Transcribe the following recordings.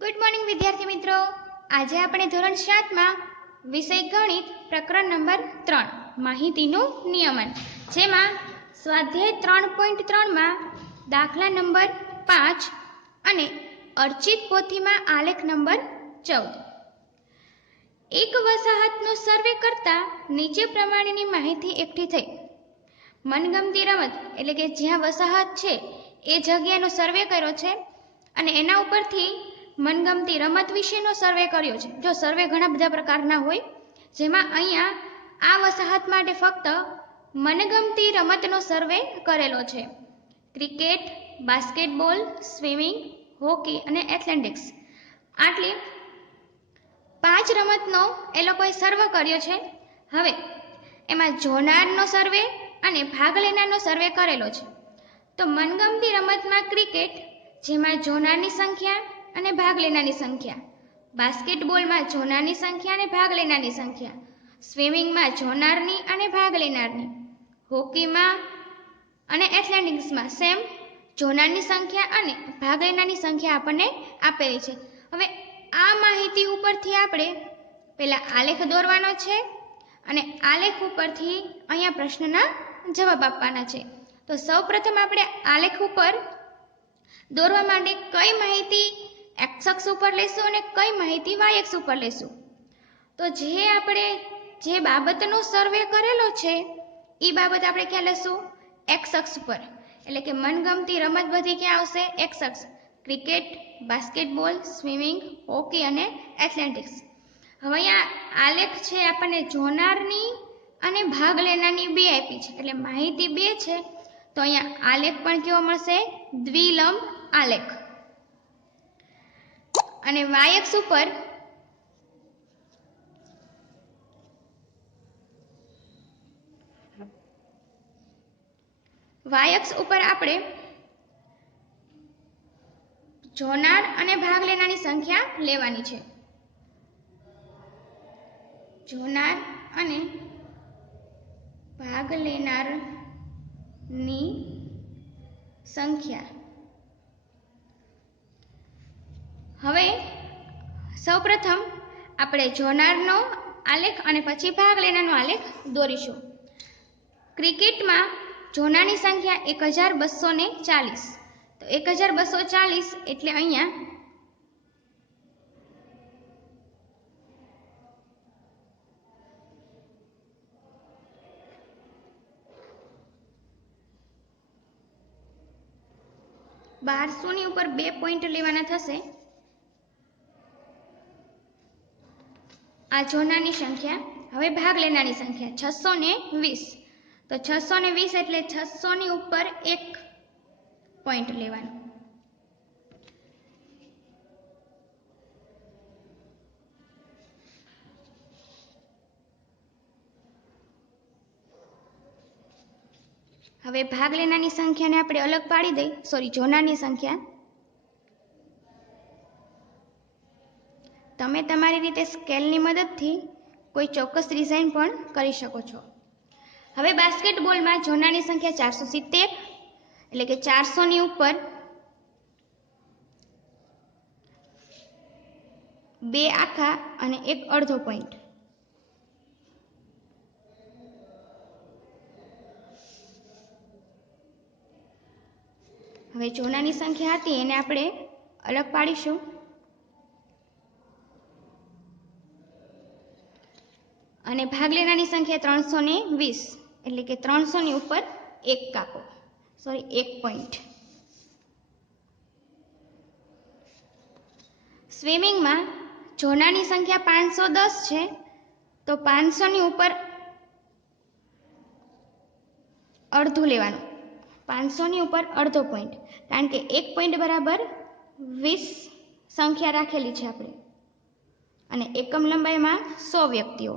Good morning विद्यार्थी मित्रों। आज આપણે ધોરણ 7 માં વિષય ગણિત પ્રકરણ નંબર 3 માહિતીનું નિયમન, જેમાં સ્વાધ્યાય 3.3 માં દાખલા નંબર 5 અને અર્ચિત પોથીમાં આલેખ નંબર 14 એક વસાહતનો સર્વે કરતા નીચે પ્રમાણેની માહિતી એકઠી થઈ। મનગમતી રમત એટલે કે જ્યાં વસાહત છે એ જગ્યાનો સર્વે કર્યો છે અને એના ઉપરથી मनगमती रमत विशेनो सर्वे कर्यो छे। जो सर्वे घणा बधा प्रकारना होय, जेमां अहींया आ वसाहत माटे फक्त मनगमती रमतनो सर्वे करेलो छे। क्रिकेट, बास्केटबॉल, स्विमिंग, हॉकी अने एथलेटिक्स आटली 5 रमतनो ए लोकोए सर्वे कर्यो छे। हवे एमां जोनारनो सर्वे अने भाग लेनारनो सर्वे करेलो छे। तो मनगमती रमतमां क्रिकेट, जेमां जोनारनी संख्या અને ભાગ લેનારની સંખ્યા, બાસ્કેટબોલમાં જોનારની સંખ્યા અને ભાગ લેનારની સંખ્યા, સ્વિમિંગમાં જોનારની અને ભાગ લેનારની, હોકીમાં અને એથ્લેટિક્સમાં સેમ જોનારની સંખ્યા અને ભાગ લેનારની સંખ્યા આપણને આપેલી છે। હવે આ માહિતી ઉપરથી આપણે પહેલા આલેખ દોરવાનો છે અને આલેખ ઉપરથી અહીંયા પ્રશ્નના જવાબ આપવાના છે। તો સૌપ્રથમ આપણે આલેખ ઉપર દોરવા માટે કઈ માહિતી एक्स अक्ष पर लेशुं अने कई माहिती वाय अक्ष पर लेशुं। तो जे आपणे जे बाबतनो सर्वे करेलो छे ई बाबत आपणे क्यां लेशुं? एक्स अक्ष पर। एटले के मनगमती रमत बधी क्यां आवशे? एक्स अक्ष। क्रिकेट, बास्केटबॉल, स्विमिंग, हॉकी अने एथलेटिक्स। हवे अहींया आलेख छे आपणे जोनारनी अने भाग लेनारनी बे आपी छे, एटले माहिती बे छे। तो अहींया आलेख पण केवो मळशे? द्विलंब आलेख। અને y અક્ષ ઉપર આપણે જોનાર અને ભાગ લેનારની સંખ્યા લેવાની છે। જોનાર અને ભાગ લેનારની સંખ્યા। હવે સૌપ્રથમ આપણે જોનારનો આલેખ અને પછી ભાગ લેનારનો આલેખ દોરીશું। ક્રિકેટમાં જોનારની સંખ્યા 1240। તો 1240 એટલે અહીંયા 1200 ની ઉપર 2 પોઈન્ટ લેવાના થશે। आ जोनानी संख्या। हवे भाग लेनानी संख्या 620। तो 620 एटले 600 नी उपर 1 पॉइंट लेवानो। हवे भाग लेनानी संख्या ने आपणे अलग पाड़ी दई, सॉरी जोनानी संख्या। તમે તમારી રીતે સ્કેલની મદદથી કોઈ ચોક્કસ ડિઝાઇન પણ કરી શકો છો। હવે બાસ્કેટબોલમાં જોનાની સંખ્યા 470, એટલે કે 400 ની ઉપર 2 આખા અને 1 અડધો પોઈન્ટ। હવે જોનાની સંખ્યા હતી એને આપણે અલગ પાડીશું। અને ભાગ લેનાની સંખ્યા 320, એટલે કે 300 ની ઉપર 1 કાપો, સોરી 1 પોઈન્ટ। સ્વિમિંગમાં જોનાની સંખ્યા 510 છે, તો 500 ની ઉપર અડધું લેવાનું, 500 ની ઉપર અડધો પોઈન્ટ, કારણ કે 1 પોઈન્ટ બરાબર 20 સંખ્યા રાખેલી છે આપણે, અને એકમ લંબાઈમાં 100 વ્યક્તિઓ।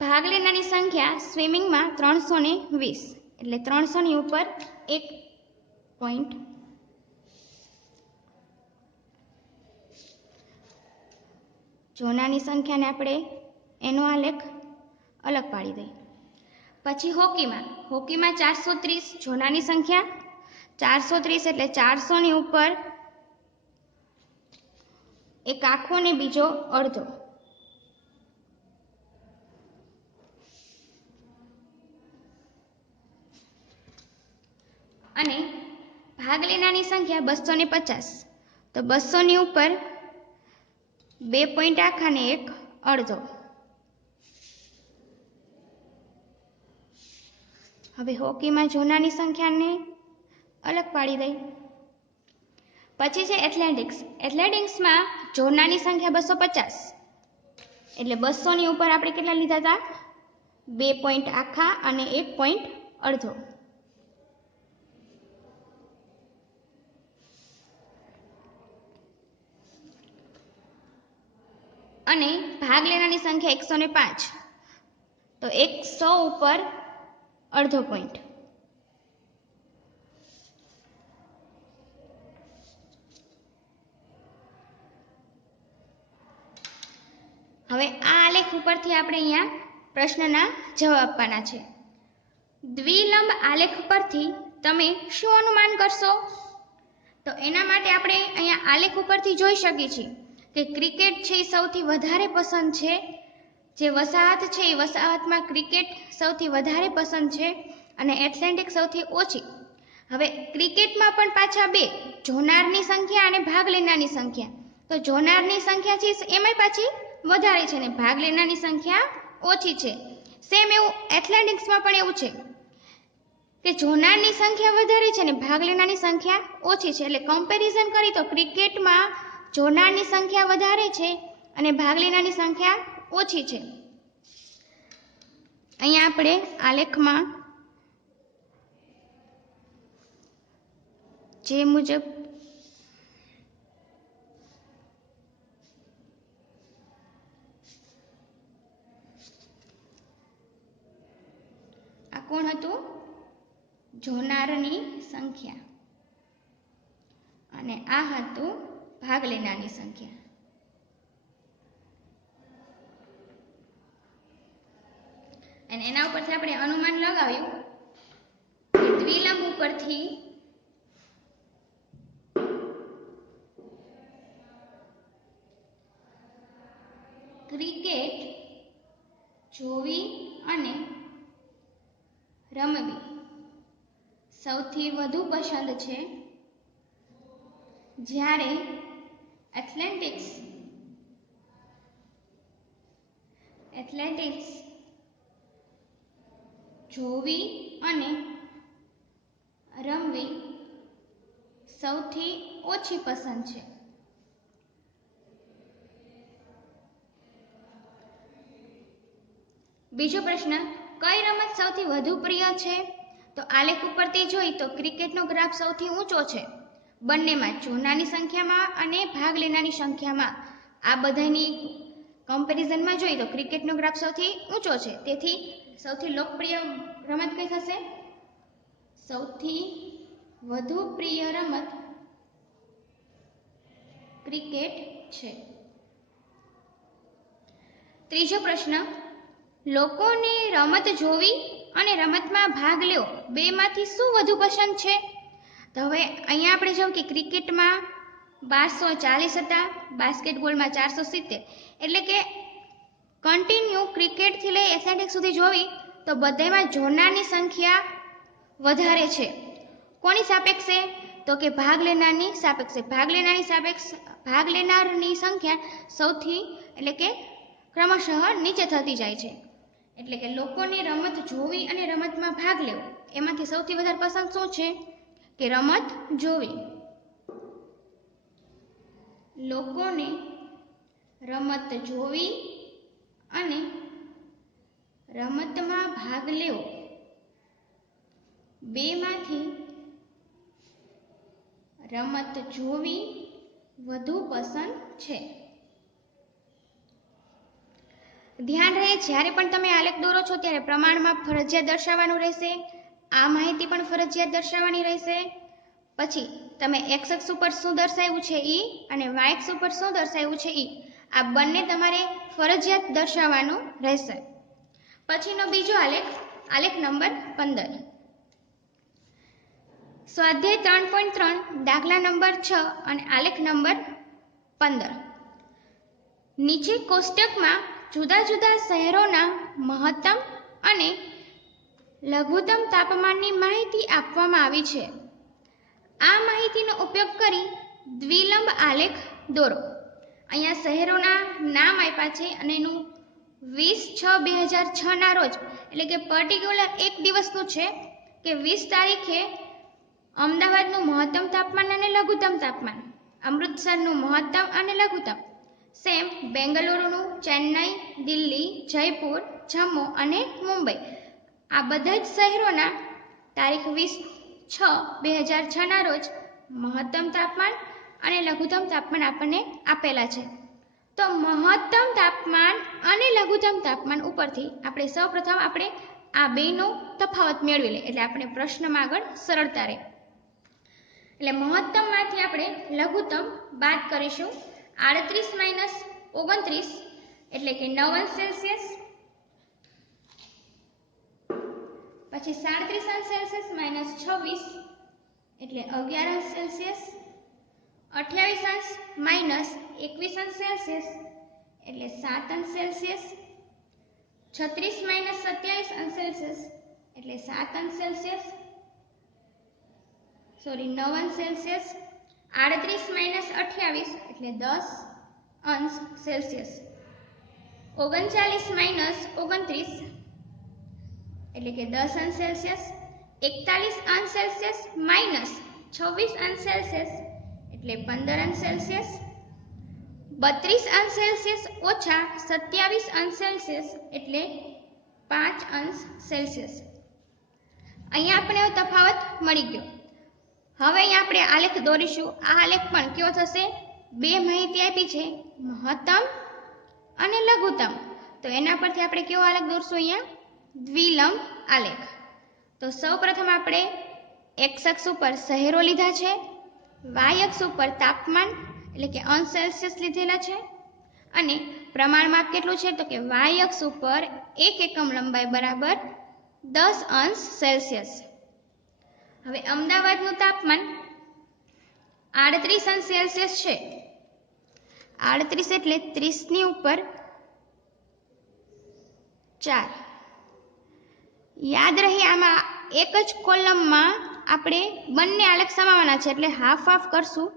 भाग लेनानी संख्या स्विमिंग में 320, એટલે 300 ની ઉપર 1 પોઈન્ટ। જોનાની સંખ્યાને આપણે એનો આલેખ અલગ પાડી દઈએ। પછી હોકીમાં 430 જોનાની સંખ્યા, 430 એટલે 400 ની ઉપર એક આખો ને બીજો અડધો. અને ભાગ લેનારની સંખ્યા 250, તો 200 ની ઉપર 2 પોઈન્ટ આખા ને એક અડધો. હવે હોકીમાં જોનારની સંખ્યાને અલગ પાડી દઈ. પછી છે એથ્લેટિક્સ. એથ્લેટિક્સમાં જોનારની સંખ્યા 250 એટલે 200 ની ઉપર આપણે કેટલા લીધા હતા? 2 પોઈન્ટ આખા અને 1 પોઈન્ટ અડધો. અને ભાગ લેનારની સંખ્યા 105, તો 100 ઉપર અડધો પોઈન્ટ. હવે આ આલેખ ઉપરથી આપણે અહીંયા પ્રશ્નના જવાબ આપવાના છે. દ્વિલંબ આલેખ પરથી તમે શું અનુમાન કરશો? તો એના માટે આપણે અહીંયા આલેખ ઉપરથી જોઈ શકીએ છીએ કે ક્રિકેટ છે એ સૌથી વધારે પસંદ છે. જે વસાહત છે એ વસાહતમાં ક્રિકેટ સૌથી વધારે પસંદ છે અને એથ્લેટિક્સ સૌથી ઓછી. હવે ક્રિકેટમાં પણ પાછા બે, જોનારની સંખ્યા અને ભાગ લેનારની સંખ્યા. તો જોનારની સંખ્યા છે એમાંય પાછી વધારે છે ને ભાગ લેનારની સંખ્યા ઓછી છે. સેમ એવું એથ્લેટિક્સમાં પણ એવું છે કે જોનારની સંખ્યા વધારે છે ને ભાગ લેનારની સંખ્યા ઓછી છે. એટલે કમ્પેરિઝન કરી તો ક્રિકેટમાં જોનારની સંખ્યા વધારે છે અને ભાગ લેનારની સંખ્યા ઓછી છે. અહીંયા આપણે આલેખમાં જે મુજબ આ કોણ હતું? જોનારની સંખ્યા અને આ હતું ભાગ લેનારની સંખ્યા. અને એના ઉપરથી આપણે અનુમાન લગાવ્યું કે દ્વિલંબ ઉપરથી ક્રિકેટ જોવી અને રમવી સૌથી વધુ પસંદ છે, જ્યારે એથ્લેટિક્સ જોવી અને રમવી સૌથી ઓછી પસંદ છે. બીજો પ્રશ્ન, કઈ રમત સૌથી વધુ પ્રિય છે? તો આલેખ ઉપરથી જોઈ તો ક્રિકેટનો ગ્રાફ સૌથી ઊંચો છે બંનેમાં, જોનારની સંખ્યામાં અને ભાગ લેનારની સંખ્યામાં. આ બધાની કમ્પેરિઝનમાં જોઈએ તો ક્રિકેટનો ગ્રાફ સૌથી ઊંચો છે. તેથી સૌથી લોકપ્રિય રમત કઈ થશે? સૌથી વધુ પ્રિય રમત ક્રિકેટ છે. ત્રીજો પ્રશ્ન, લોકોને રમત જોવી અને રમતમાં ભાગ લેવો બેમાંથી શું વધુ પસંદ છે? તો હવે અહીંયા આપણે જોયું કે ક્રિકેટમાં 1240 હતા, બાસ્કેટબોલમાં 470. એટલે કે કન્ટિન્યુ ક્રિકેટથી લઈ એથ્લેટિક્સ સુધી જોવી તો બધામાં જોનારની સંખ્યા વધારે છે. કોની સાપેક્ષે? તો કે ભાગ લેનારની સાપેક્ષે. ભાગ લેનારની સંખ્યા સૌથી એટલે કે ક્રમશઃ નીચે થતી જાય છે. એટલે કે લોકોને રમત જોવી અને રમતમાં ભાગ લેવો એમાંથી સૌથી વધારે પસંદ શું છે? કે રમત જોવી. લોકોને રમત જોવી અને રમતમાં ભાગ લેવો બેમાંથી રમત જોવી વધુ પસંદ છે. ધ્યાન રહે, જ્યારે પણ તમે આલેખ દોરો છો ત્યારે પ્રમાણમાં ફરજિયાત દર્શાવવાનું રહેશે. આ માહિતી પણ ફરજિયાત દર્શાવવાની રહેશે. પછી તમે એક્સ અક્ષ ઉપર શું દર્શાવ્યું છે ઈ અને વાય અક્ષ ઉપર શું દર્શાવ્યું છે ઈ, આ બંને તમારે ફરજિયાત દર્શાવવાનું રહેશે. પછીનો બીજો આલેખ, આલેખ નંબર 15. સ્વાધ્યાય 3.3 દાખલા નંબર 6 અને આલેખ નંબર 15. નીચે કોષ્ટકમાં જુદા જુદા શહેરોના મહત્તમ અને લઘુત્તમ તાપમાનની માહિતી આપવામાં આવી છે. આ માહિતીનો ઉપયોગ કરી દ્વિલંબ આલેખ દોરો. અહીંયા શહેરોના નામ આપ્યા છે અને એનું 20/6/2006 ના રોજ એટલે કે પર્ટિક્યુલર એક દિવસનું છે કે 20 તારીખે અમદાવાદનું મહત્તમ તાપમાન અને લઘુત્તમ તાપમાન, અમૃતસરનું મહત્તમ અને લઘુત્તમ, સેમ બેંગલુરુનું, ચેન્નઈ, દિલ્હી, જયપુર, જમ્મુ અને મુંબઈ, આ બધા જ શહેરોના તારીખ 20/6/2006 ના રોજ મહત્તમ તાપમાન અને લઘુત્તમ તાપમાન આપણને આપેલા છે. તો મહત્તમ તાપમાન અને લઘુત્તમ તાપમાન ઉપરથી આપણે સૌપ્રથમ આ બેનો તફાવત મેળવી લઈએ એટલે આપણે પ્રશ્નમાં આગળ સરળતા રહે. એટલે મહત્તમમાંથી આપણે લઘુત્તમ બાદ કરીશું. 38 - 29 એટલે કે 9 અંશ સેલ્સિયસ, પછી 37 અંશ સેલ્સિયસ - 26 એટલે 11 અંશ સેલ્સિયસ, 28 અંશ - 21 અંશ સેલ્સિયસ એટલે 7 અંશ સેલ્સિયસ, 36 - 27 અંશ સેલ્સિયસ એટલે 7 અંશ સેલ્સિયસ, 9 અંશ સેલ્સિયસ, 38 - 28 એટલે 10 અંશ સેલ્સિયસ, 39 - 29 એટલે કે 10 અંશ સેલ્સિયસ, 41 અંશ સેલ્સિયસ - 26 અંશ સેલ્સિયસ એટલે 15 અંશ સેલ્સિયસ, 32 અંશ સેલ્સિયસ ઓછા 27 અંશ સેલ્સિયસ એટલે 5 અંશ સેલ્સિયસ. અહીંયા આપણે તફાવત મળી ગયો. હવે અહીંયા આપણે આલેખ દોરીશું. આ આલેખ પણ કેવો થશે? બે માહિતી આપી છે, મહત્તમ અને લઘુત્તમ. તો એના પરથી આપણે કેવો આલેખ દોરશું? અહીંયા દ્વિલંબ આલેખ. તો સૌપ્રથમ આપણે એક્સ અક્ષ ઉપર શહેરો લીધા છે, વાય અક્ષ ઉપર તાપમાન એટલે કે અંશ સેલ્સિયસ લીધેલા છે અને પ્રમાણ માપ કેટલું છે? તો કે વાય અક્ષ ઉપર 1 એકમ લંબાઈ બરાબર 10 અંશ સેલ્સિયસ. હવે અમદાવાદનું તાપમાન 38 અંશ સેલ્સિયસ છે. 38 એટલે 30 ની ઉપર 4. યાદ રહી આમાં એક જ કોલમમાં આપણે બંને આલેખ સમાવવાના છે એટલે હાફ હાફ કરશું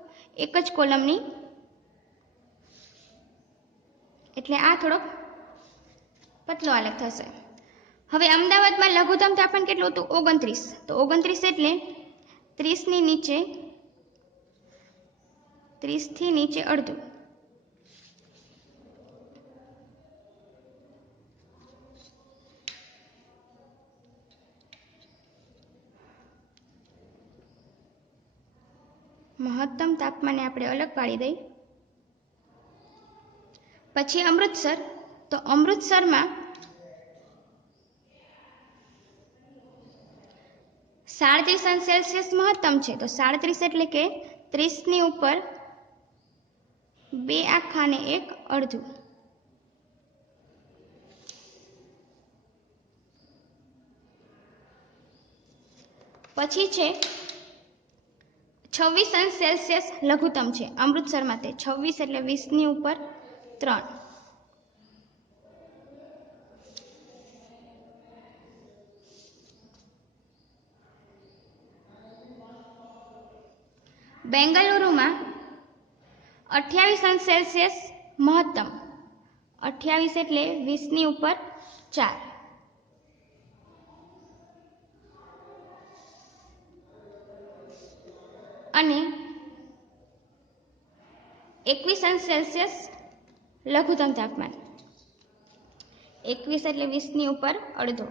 એક જ કોલમની, એટલે આ થોડોક પતલો આલેખ થશે. હવે અમદાવાદમાં લઘુત્તમ તાપમાન કેટલું હતું? 29. તો 29 એટલે 30 ની નીચે 30 થી નીચે અડધું. મહત્તમ તાપમાને આપણે અલગ પાડી દઈ. પછી અમૃતસર. તો અમૃતસરમાં 37 અંશ સેલ્સિયસ મહત્તમ છે. તો 37 એટલે કે 30 ની ઉપર 2 આખા ને 1 અડધું. પછી છે 26 અંશ સેલ્સિયસ લઘુત્તમ છે અમૃતસરમાં. તે 26 એટલે 20 ની ઉપર 3. બેંગલુરુમાં 28 અંશ સેલ્સિયસ મહત્તમ. 28 એટલે 20 ની ઉપર 4. અને 21 અંશ સેલ્સિયસ લઘુત્તમ તાપમાન. 21 એટલે 20 ની ઉપર અડધો.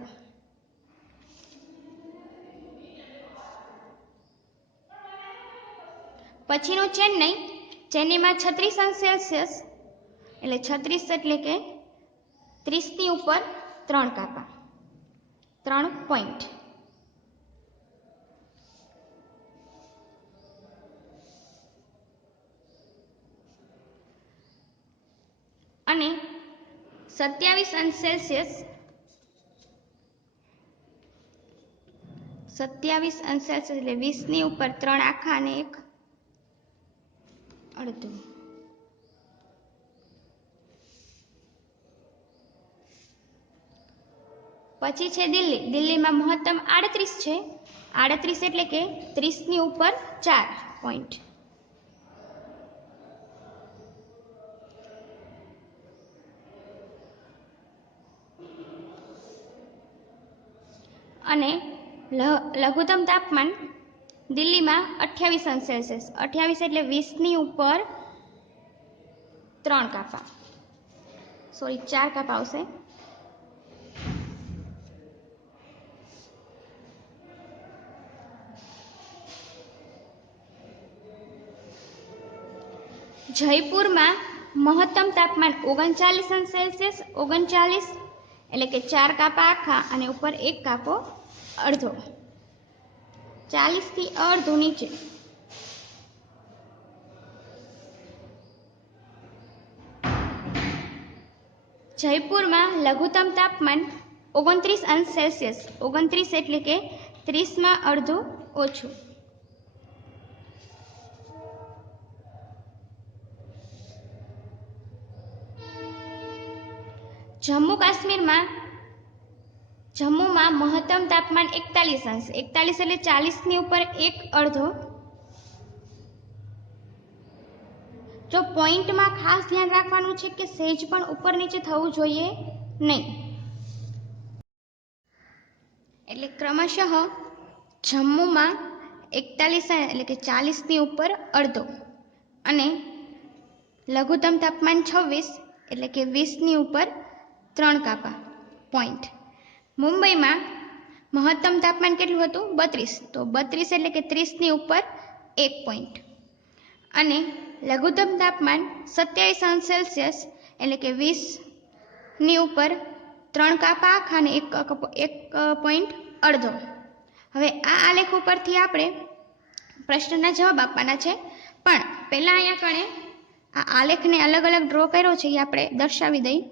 પછીનું ચેન્નઈ. ચેન્નઈમાં 36 અંશ સેલ્સિયસ એટલે 36 એટલે કે 30 ની ઉપર 3 કાપા, 3 પોઈન્ટ. અને 27 અંશ સેલ્સિયસ 27 अंश सेल्सियस એટલે 20 ની ઉપર 3 આખા અને 1 અડધું. પછી છે દિલ્હી. દિલ્હીમાં મહત્તમ 38 છે. 38 એટલે કે 30 ની ઉપર 4 પોઈન્ટ. અને લઘુત્તમ તાપમાન દિલ્હીમાં 28 અંશ સેલ્સિયસ. 28 એટલે 20 ની ઉપર 3 કાપા, 4 કાપા આવશે. જયપુરમાં મહત્તમ તાપમાન 39 અંશ સેલ્સિયસ. 39 એટલે કે 4 કાપા આખા અને ઉપર 1 કાપો અડધો. 40 થી અડધું નીચે. જયપુરમાં લઘુત્તમ તાપમાન 29 અંશ સેલ્સિયસ. 29 એટલે કે 30માં અડધું ઓછું. જમ્મુ કાશ્મીરમાં જમ્મુમાં મહત્તમ તાપમાન 41 અંશ. 41 એટલે 40 ની ઉપર 1 અડધો. જો પોઈન્ટમાં ખાસ ધ્યાન રાખવાનું છે કે સહેજ પણ ઉપર નીચે થવું જોઈએ નહીં. એટલે ક્રમશઃ જમ્મુમાં 41 એટલે કે 40 ની ઉપર અડધો અને લઘુત્તમ તાપમાન 26 એટલે કે 20 ની ઉપર 3 કાપા પોઈન્ટ. મુંબઈમાં મહત્તમ તાપમાન કેટલું હતું? 32. તો 32 એટલે કે 30 ની ઉપર 1 પોઈન્ટ અને લઘુત્તમ તાપમાન 27 અંશ સેલ્સિયસ એટલે કે 20 ની ઉપર 3 કાપા આખા અને 1 પોઈન્ટ અડધો. હવે આ આલેખ ઉપરથી આપણે પ્રશ્નના જવાબ આપવાના છે, પણ પહેલાં અહીંયા કણે આ આલેખને અલગ અલગ ડ્રો કર્યો છે એ આપણે દર્શાવી દઈએ.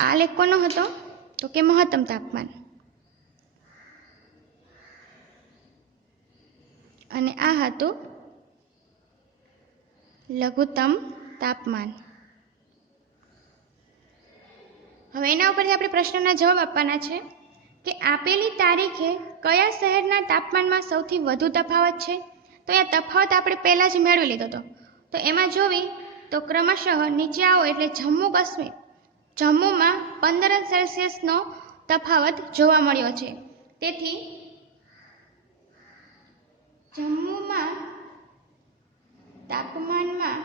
આ આલેખ કોનો હતો? તો કે મહત્તમ તાપમાન અને આ હતું લઘુત્તમ તાપમાન. હવે એના ઉપરથી આપણે પ્રશ્નના જવાબ આપવાના છે કે આપેલી તારીખે કયા શહેરના તાપમાનમાં સૌથી વધુ તફાવત છે? તો એ તફાવત આપણે પહેલાં જ મેળવી લીધો હતો. તો એમાં જોવી તો ક્રમશઃ નીચે આવો એટલે જમ્મુ કાશ્મીર. જમ્મુમાં 15 અંશ સેલ્સિયસનો તફાવત જોવા મળ્યો છે. તેથી જમ્મુમાં તાપમાનમાં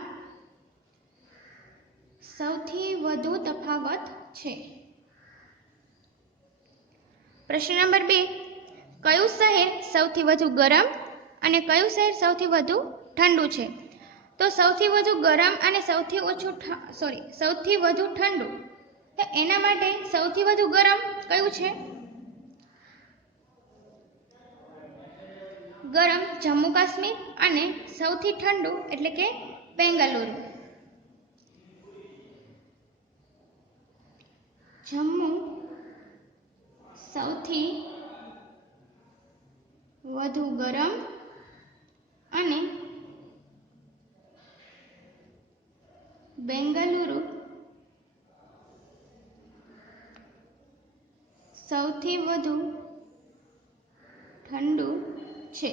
સૌથી વધુ તફાવત છે. પ્રશ્ન નંબર 2, કયું શહેર સૌથી વધુ ગરમ અને કયું શહેર સૌથી વધુ ઠંડુ છે? તો સૌથી વધુ ગરમ અને સૌથી વધુ ઠંડુ. તો એના માટે સૌથી વધુ ગરમ કયું છે? ગરમ જમ્મુ કાશ્મીર અને સૌથી ઠંડુ એટલે કે બેંગલુરુ. જમ્મુ સૌથી વધુ ગરમ અને બેંગલુરુ સૌથી વધુ ઠંડુ છે.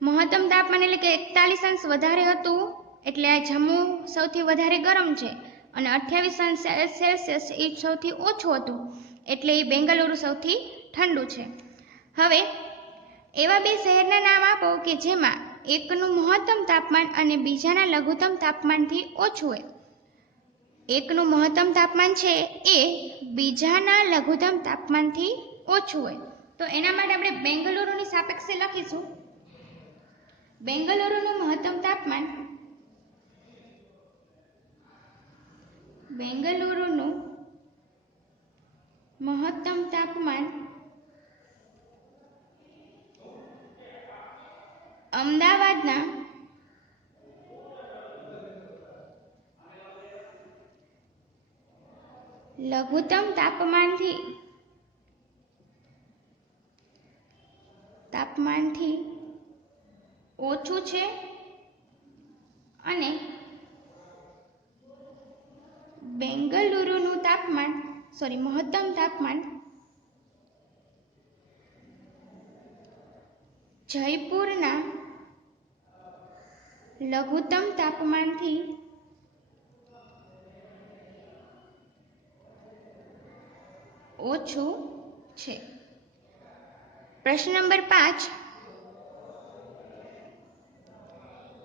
મહત્તમ તાપમાન એટલે કે 41 અંશ વધારે હતું એટલે આ જમ્મુ સૌથી વધારે ગરમ છે અને 28 અંશ સેલ્સિયસ એ સૌથી ઓછું હતું એટલે એ બેંગલુરુ સૌથી ઠંડુ છે. હવે એવા બે શહેરના નામ આપો કે જેમાં એકનું મહત્તમ તાપમાન અને બીજાના લઘુત્તમ તાપમાનથી ઓછું હોય. એકનું મહત્તમ તાપમાન છે એ બીજાના લઘુત્તમ તાપમાનથી ઓછું હોય. તો એના માટે આપણે બેંગલુરુની સાપેક્ષે લખીશું. બેંગલુરુનું મહત્તમ તાપમાન અમદાવાદના લઘુત્તમ તાપમાનથી ઓછું છે અને બેંગલુરુનું મહત્તમ તાપમાન જયપુરના લઘુત્તમ તાપમાનથી ઓછું છે। પ્રશ્ન નંબર 5,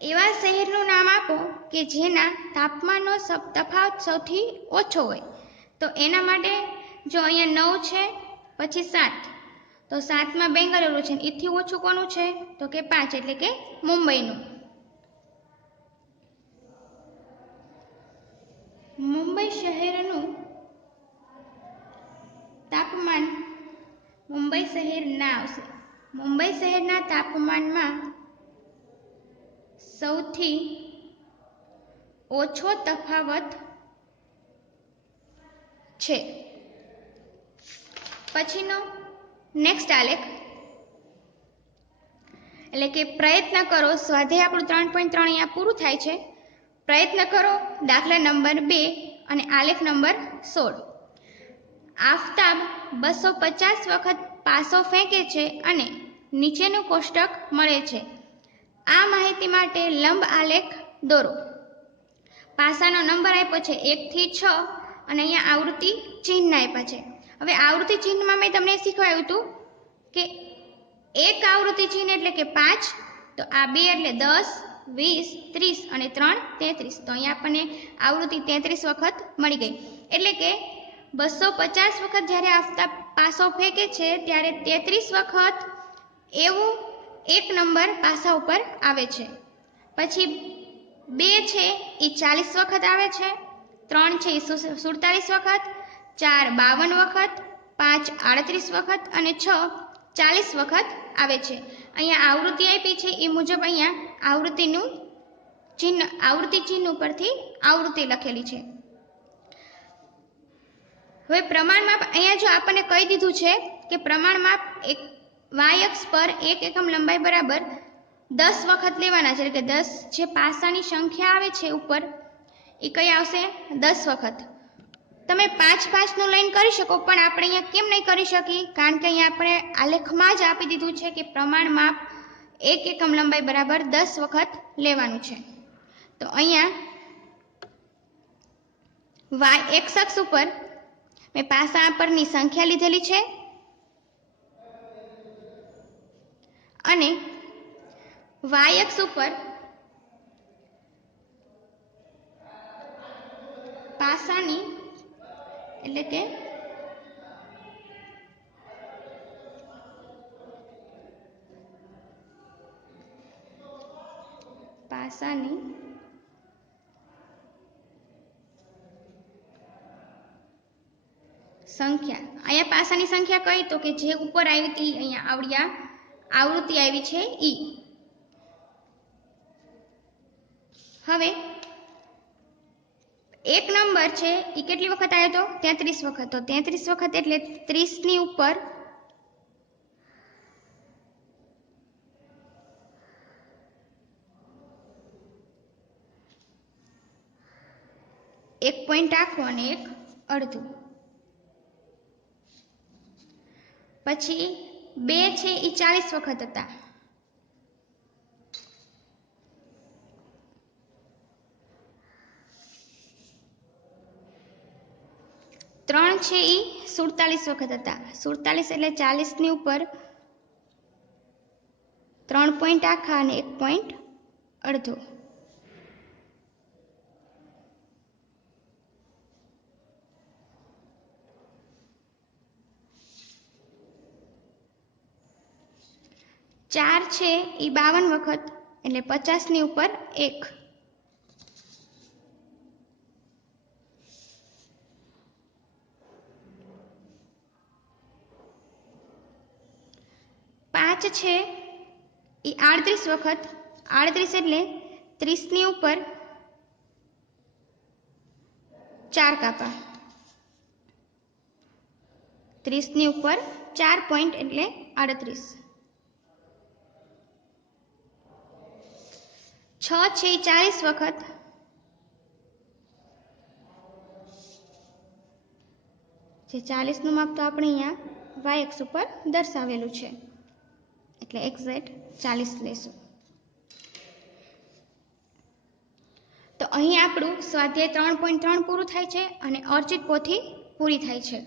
એવા શહેરનું નામ આપો કે જેના તાપમાનનો તફાવત સૌથી ઓછો હોય। તો એના માટે જો અહીંયા 9 છે, પછી 7, તો 7માં બેંગલુરુ છે, એથી ઓછું કોનું છે તો કે 5, એટલે કે મુંબઈનું। મુંબઈ શહેરનું તાપમાન મુંબઈ શહેરના આવશે। મુંબઈ શહેરના તાપમાનમાં સૌથી ઓછો તફાવત છે। પછીનો નેક્સ્ટ આલેખ, એટલે કે પ્રયત્ન કરો। સ્વાધ્યાય આપણું 3.3 અહીંયા પૂરું થાય છે। પ્રયત્ન કરો દાખલા નંબર 2 અને આલેખ નંબર 16। આફતાબ 250 વખત પાસો ફેંકે છે અને નીચેનું કોષ્ટક મળે છે। આ માહિતી માટે લંબ આલેખ દોરો। પાસાનો નંબર આપ્યો છે 1 થી 6 અને અહીંયા આવૃત્તિ ચિહ્ન આપ્યા છે। હવે આવૃત્તિ ચિહ્નમાં મેં તમને શીખવાડ્યું હતું કે એક આવૃત્તિ ચિહ્ન એટલે કે 5, તો આ 2 એટલે 10, 20, 30 અને 3 33। તો અહીંયા આપણને આવૃત્તિ 33 વખત મળી ગઈ। એટલે કે 250 વખત જ્યારે આફતાબ પાસો ફેંકે છે ત્યારે 33 વખત એવું એક નંબર પાસા ઉપર આવે છે। પછી 2 છે એ 40 વખત આવે છે, 3 છે એ 47 વખત, 4 52 વખત, 5 38 વખત અને 6 40 વખત આવે છે। અહીંયા આવૃત્તિ આપી છે એ મુજબ અહીંયા આવૃત્તિ ચિહ્ન ઉપરથી આવૃત્તિ લખેલી છે। હવે પ્રમાણમાપ અહીંયા જો આપણને કહી દીધું છે કે પ્રમાણમાપ y અક્ષ પર 1 એકમ લંબાઈ બરાબર 10 વખત લેવાના છે। એટલે કે 10 જે પાસાની સંખ્યા આવે છે ઉપર એ કઈ આવશે 10 વખત। તમે 5 નું લાઈન કરી શકો, પણ આપણે અહીંયા કેમ નહીં કરી શકી? કારણ કે અહીંયા આપણે આલેખમાં જ આપી દીધું છે કે પ્રમાણમાપ 1 એકમ લંબાઈ બરાબર 10 વખત લેવાનું છે। તો અહીંયા y x અક્ષ ઉપર મેં પાસા પરની સંખ્યા લીધેલી છે અને y અક્ષ ઉપર પાસાની એટલે કે પાસાની સંખ્યા, અહીંયા પાસાની સંખ્યા કઈ તો કે જે ઉપર આવી હતી અહીંયા આવૃત્તિ આવી છે ઈ। હવે એક નંબર છે એ કેટલી વખત આવ્યો તો 33 વખત। તો 33 વખત એટલે 30 ની ઉપર 1 પોઈન્ટ રાખો અને 1 અડધું। પછી 2 છે એ 40 વખત હતા, 3 છે એ 47 વખત હતા। 47 એટલે 40 ની ઉપર 3 પોઈન્ટ આખા અને 1 પોઈન્ટ અડધો। 4 છે એ 52 વખત એટલે 50 ની ઉપર 1। 5 છે એ 38 વખત 38 એટલે 30ની ઉપર 4 કાપા, 30ની ઉપર 4 પોઈન્ટ એટલે 38. 6 છે 40 વખત, જે 40નું માપ તો આપણે અહીંયા વાય અક્ષ ઉપર દર્શાવેલું છે એટલે એક્ઝેક્ટ 40 લેશું. તો અહીં આપણું સ્વાધ્યાય 3.3 પૂરું થાય છે અને અર્ચિત પોથી પૂરી થાય છે.